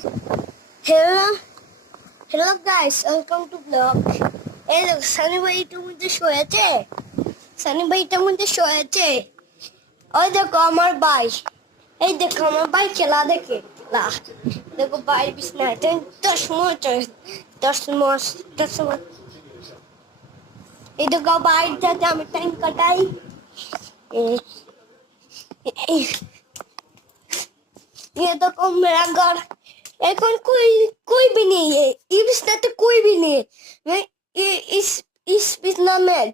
Hello, hello guys, welcome to vlog. এই দেখো সানি ভাই এটার মধ্যে শোয়েছে। সানি ভাই এটার মধ্যে শোয়েছে। ওই দেখো আমার ভাই। এই দেখো আমার ভাই খেলা দেখে। খেলা। দেখো ভাই বিছনায় 10 মাস। এই দেখো ভাইয়ের সাথে আমি টাইম কাটাই। এই- এই- ये देखो मेरा घर এখন कोई भी नहीं है ये बिस्तर पे कोई भी नहीं है मैं इस बिस्तर में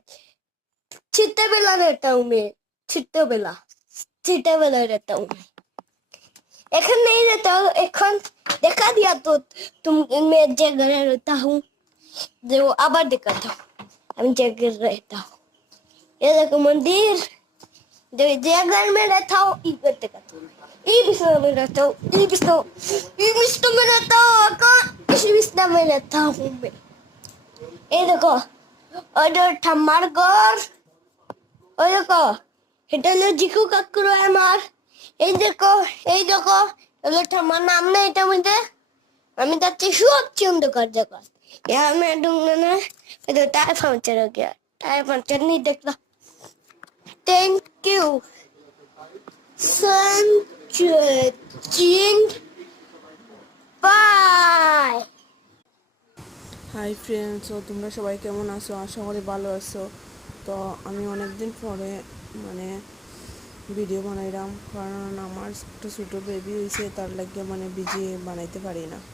छिट्टे बेला रहता हूँ मैं छिट्टे बेला रहता हूँ এখন नहीं रहता हूँ এখন देखा दिया तो तुम मैं जगह रहता हूँ जो আবার दिखाता हूँ আমি जगह रहता हूँ ये देखो मंदिर जो जगह में रहता हूँ इधर दिखाता हूँ ये बिस्तर में रहता हूँ ये बिस्तर में रहता हूँ इसी बिस्तर में रहता हूँ मैं ये देखो और जो ठम्मार घर ওই দেখো এটা হলো জিকু কাকুর আমার এই দেখো এগুলো ঠাম্মার নাম না এটার মধ্যে আমি যাচ্ছি সবচেয়ে অন্ধকার জায়গা আমি ঢুকলে না এটা টায়ার পাংচার হয়ে গিয়া টায়ার পাংচার नहीं देखला थैंक यू संचिन बाय হাই ফ্রেন্ডস, ও তোমরা সবাই কেমন আছো? আশা করি ভালো আছো। তো আমি অনেক দিন পরে মানে ভিডিও বানাইলাম, কারণ আমার একটা ছোটো বেবি হয়েছে, তার লাগে মানে ভিডিও বানাইতে পারি না।